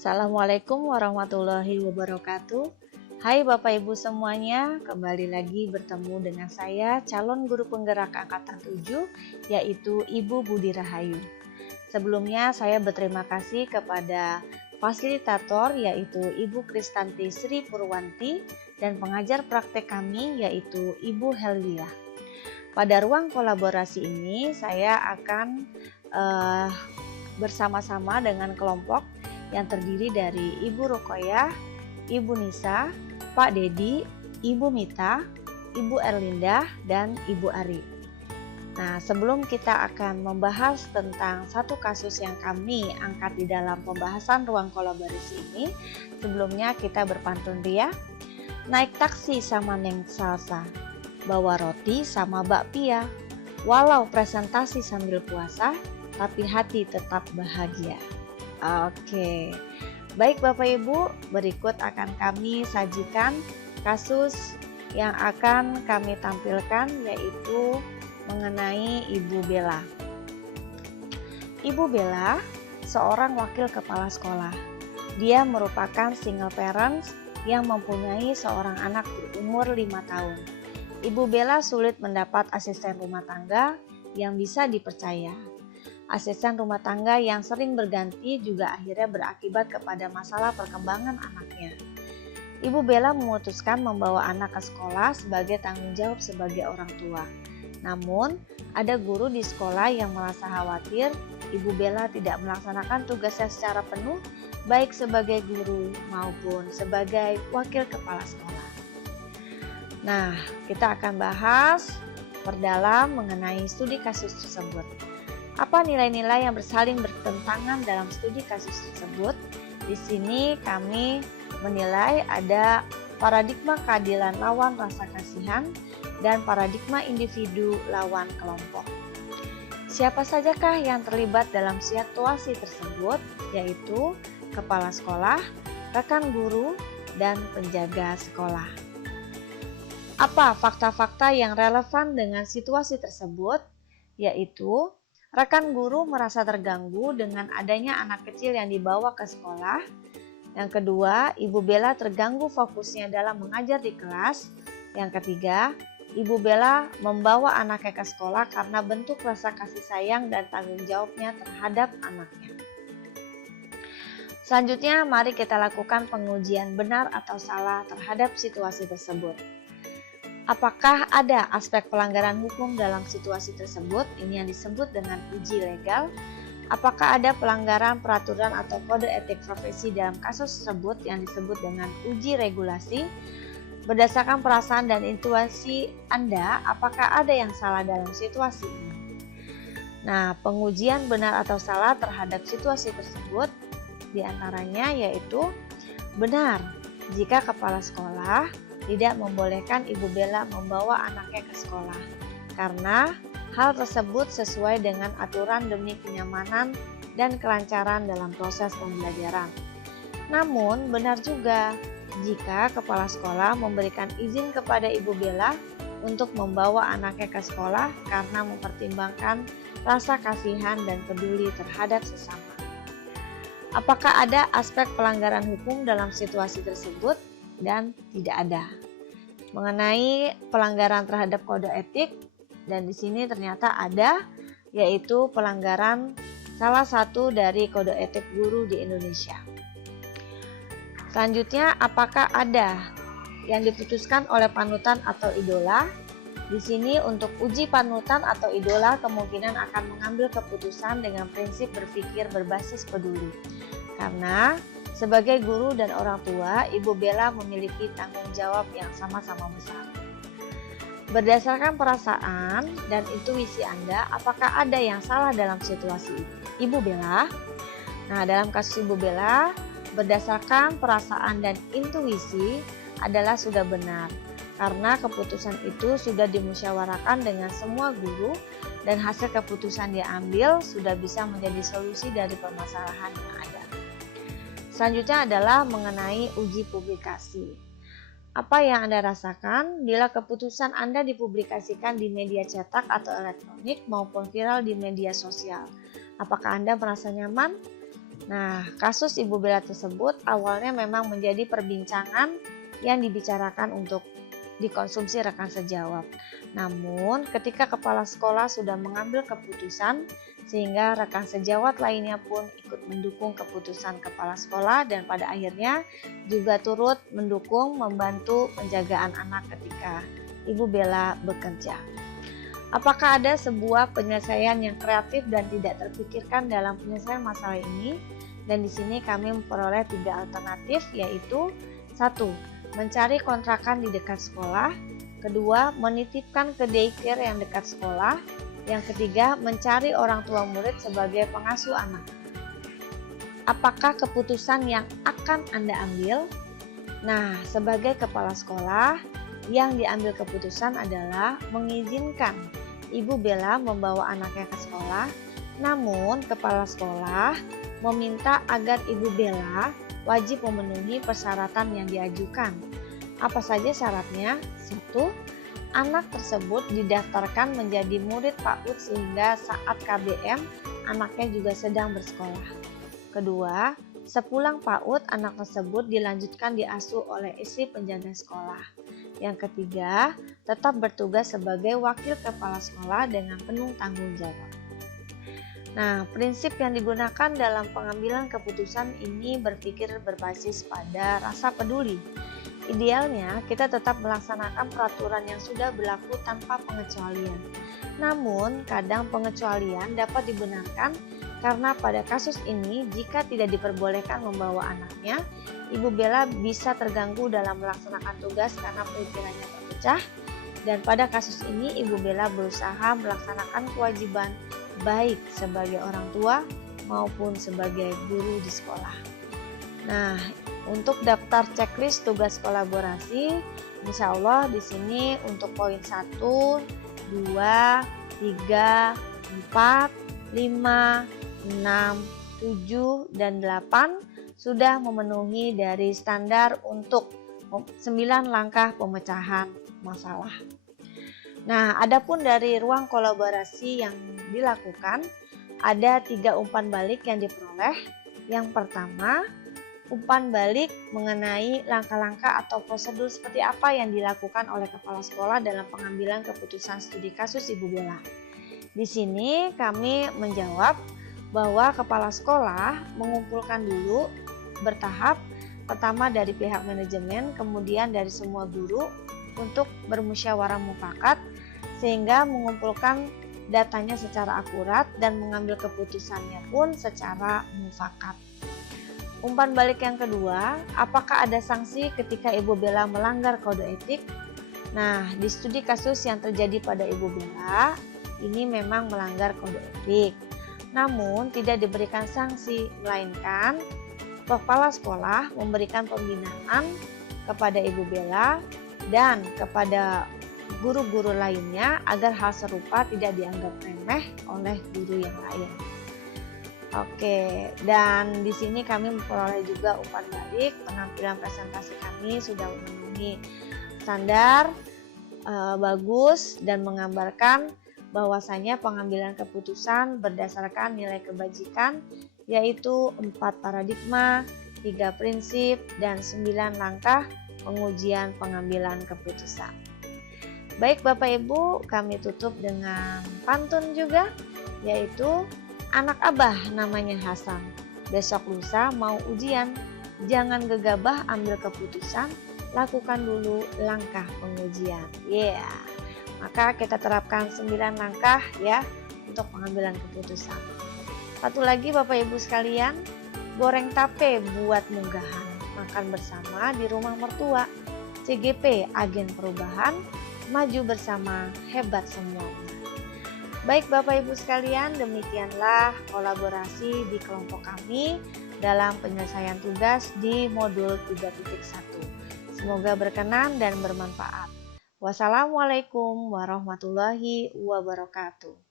Assalamualaikum warahmatullahi wabarakatuh. Hai Bapak Ibu semuanya, kembali lagi bertemu dengan saya calon guru penggerak angkatan 7 yaitu Ibu Budi Rahayu. Sebelumnya saya berterima kasih kepada fasilitator yaitu Ibu Kristanti Sri Purwanti dan pengajar praktek kami yaitu Ibu Helwia. Pada ruang kolaborasi ini saya akan bersama-sama dengan kelompok yang terdiri dari Ibu Rokoyah, Ibu Nisa, Pak Dedi, Ibu Mita, Ibu Erlinda, dan Ibu Ari. Nah, sebelum kita akan membahas tentang satu kasus yang kami angkat di dalam pembahasan ruang kolaborasi ini, sebelumnya kita berpantun ria. Naik taksi sama Neng Salsa, bawa roti sama bakpia, walau presentasi sambil puasa, tapi hati tetap bahagia. Oke, baik Bapak Ibu, berikut akan kami sajikan kasus yang akan kami tampilkan yaitu mengenai Ibu Bella. Ibu Bella seorang wakil kepala sekolah. Dia merupakan single parents yang mempunyai seorang anak berumur 5 tahun. Ibu Bella sulit mendapat asisten rumah tangga yang bisa dipercaya. Asisten rumah tangga yang sering berganti juga akhirnya berakibat kepada masalah perkembangan anaknya. Ibu Bella memutuskan membawa anak ke sekolah sebagai tanggung jawab sebagai orang tua. Namun, ada guru di sekolah yang merasa khawatir Ibu Bella tidak melaksanakan tugasnya secara penuh, baik sebagai guru maupun sebagai wakil kepala sekolah. Nah, kita akan bahas perdalam mengenai studi kasus tersebut. Apa nilai-nilai yang bersaling bertentangan dalam studi kasus tersebut? Di sini kami menilai ada paradigma keadilan lawan rasa kasihan dan paradigma individu lawan kelompok. Siapa sajakah yang terlibat dalam situasi tersebut? Yaitu kepala sekolah, rekan guru, dan penjaga sekolah. Apa fakta-fakta yang relevan dengan situasi tersebut? Yaitu rekan guru merasa terganggu dengan adanya anak kecil yang dibawa ke sekolah. Yang kedua, Ibu Bella terganggu fokusnya dalam mengajar di kelas. Yang ketiga, Ibu Bella membawa anaknya ke sekolah karena bentuk rasa kasih sayang dan tanggung jawabnya terhadap anaknya. Selanjutnya, mari kita lakukan pengujian benar atau salah terhadap situasi tersebut. Apakah ada aspek pelanggaran hukum dalam situasi tersebut? Ini yang disebut dengan uji legal. Apakah ada pelanggaran peraturan atau kode etik profesi dalam kasus tersebut yang disebut dengan uji regulasi? Berdasarkan perasaan dan intuisi Anda, apakah ada yang salah dalam situasi ini? Nah, pengujian benar atau salah terhadap situasi tersebut diantaranya yaitu benar jika kepala sekolah tidak membolehkan Ibu Bella membawa anaknya ke sekolah karena hal tersebut sesuai dengan aturan demi kenyamanan dan kelancaran dalam proses pembelajaran. Namun benar juga jika kepala sekolah memberikan izin kepada Ibu Bella untuk membawa anaknya ke sekolah karena mempertimbangkan rasa kasihan dan peduli terhadap sesama. Apakah ada aspek pelanggaran hukum dalam situasi tersebut? Dan tidak ada. Mengenai pelanggaran terhadap kode etik, dan di sini ternyata ada, yaitu pelanggaran salah satu dari kode etik guru di Indonesia. Selanjutnya, apakah ada yang diputuskan oleh panutan atau idola? Di sini untuk uji panutan atau idola kemungkinan akan mengambil keputusan dengan prinsip berpikir berbasis peduli. Karena sebagai guru dan orang tua, Ibu Bella memiliki tanggung jawab yang sama-sama besar. Berdasarkan perasaan dan intuisi Anda, apakah ada yang salah dalam situasi Ibu Bella? Nah, dalam kasus Ibu Bella, berdasarkan perasaan dan intuisi adalah sudah benar. Karena keputusan itu sudah dimusyawarahkan dengan semua guru dan hasil keputusan diambil sudah bisa menjadi solusi dari permasalahan yang ada. Selanjutnya adalah mengenai uji publikasi. Apa yang Anda rasakan bila keputusan Anda dipublikasikan di media cetak atau elektronik maupun viral di media sosial? Apakah Anda merasa nyaman? Nah, kasus Ibu Bella tersebut awalnya memang menjadi perbincangan yang dibicarakan untuk dikonsumsi rekan sejawat. Namun, ketika kepala sekolah sudah mengambil keputusan, sehingga rekan sejawat lainnya pun ikut mendukung keputusan kepala sekolah dan pada akhirnya juga turut mendukung membantu penjagaan anak ketika Ibu Bella bekerja. Apakah ada sebuah penyelesaian yang kreatif dan tidak terpikirkan dalam penyelesaian masalah ini? Dan di sini kami memperoleh 3 alternatif, yaitu 1. Mencari kontrakan di dekat sekolah. 2. Menitipkan ke daycare yang dekat sekolah. Yang ketiga, mencari orang tua murid sebagai pengasuh anak. Apakah keputusan yang akan Anda ambil? Nah, sebagai kepala sekolah, yang diambil keputusan adalah mengizinkan Ibu Bella membawa anaknya ke sekolah, namun kepala sekolah meminta agar Ibu Bella wajib memenuhi persyaratan yang diajukan. Apa saja syaratnya? 1. Anak tersebut didaftarkan menjadi murid PAUD sehingga saat KBM anaknya juga sedang bersekolah. 2. Sepulang PAUD, anak tersebut dilanjutkan diasuh oleh istri penjaga sekolah. Yang ketiga, tetap bertugas sebagai wakil kepala sekolah dengan penuh tanggung jawab. Nah, prinsip yang digunakan dalam pengambilan keputusan ini berpikir berbasis pada rasa peduli. Idealnya, kita tetap melaksanakan peraturan yang sudah berlaku tanpa pengecualian. Namun, kadang pengecualian dapat dibenarkan karena pada kasus ini, jika tidak diperbolehkan membawa anaknya, Ibu Bella bisa terganggu dalam melaksanakan tugas karena pikirannya terpecah. Dan pada kasus ini, Ibu Bella berusaha melaksanakan kewajiban baik sebagai orang tua maupun sebagai guru di sekolah. Nah, untuk daftar checklist tugas kolaborasi, insya Allah di sini untuk poin 1, 2, 3, 4, 5, 6, 7, dan 8 sudah memenuhi dari standar untuk 9 langkah pemecahan masalah. Nah, adapun dari ruang kolaborasi yang dilakukan, ada 3 umpan balik yang diperoleh. Yang pertama, umpan balik mengenai langkah-langkah atau prosedur seperti apa yang dilakukan oleh kepala sekolah dalam pengambilan keputusan studi kasus Ibu Bella. Di sini kami menjawab bahwa kepala sekolah mengumpulkan dulu bertahap, pertama dari pihak manajemen, kemudian dari semua guru untuk bermusyawarah mufakat sehingga mengumpulkan datanya secara akurat dan mengambil keputusannya pun secara mufakat. Umpan balik yang kedua, apakah ada sanksi ketika Ibu Bella melanggar kode etik? Nah, di studi kasus yang terjadi pada Ibu Bella, ini memang melanggar kode etik. Namun tidak diberikan sanksi, melainkan kepala sekolah memberikan pembinaan kepada Ibu Bella dan kepada guru-guru lainnya agar hal serupa tidak dianggap remeh oleh guru yang lain. Oke, dan di sini kami memperoleh juga umpan balik. Penampilan presentasi kami sudah memenuhi standar, bagus dan menggambarkan bahwasanya pengambilan keputusan berdasarkan nilai kebajikan, yaitu 4 paradigma, 3 prinsip, dan 9 langkah pengujian pengambilan keputusan. Baik Bapak Ibu, kami tutup dengan pantun juga, yaitu anak abah namanya Hasan, besok lusa mau ujian, jangan gegabah ambil keputusan, lakukan dulu langkah pengujian. Maka kita terapkan 9 langkah ya untuk pengambilan keputusan. Satu lagi Bapak Ibu sekalian, goreng tape buat munggahan, makan bersama di rumah mertua. CGP agen perubahan, maju bersama, hebat semuanya. Baik Bapak Ibu sekalian, demikianlah kolaborasi di kelompok kami dalam penyelesaian tugas di modul 3.1. Semoga berkenan dan bermanfaat. Wassalamualaikum warahmatullahi wabarakatuh.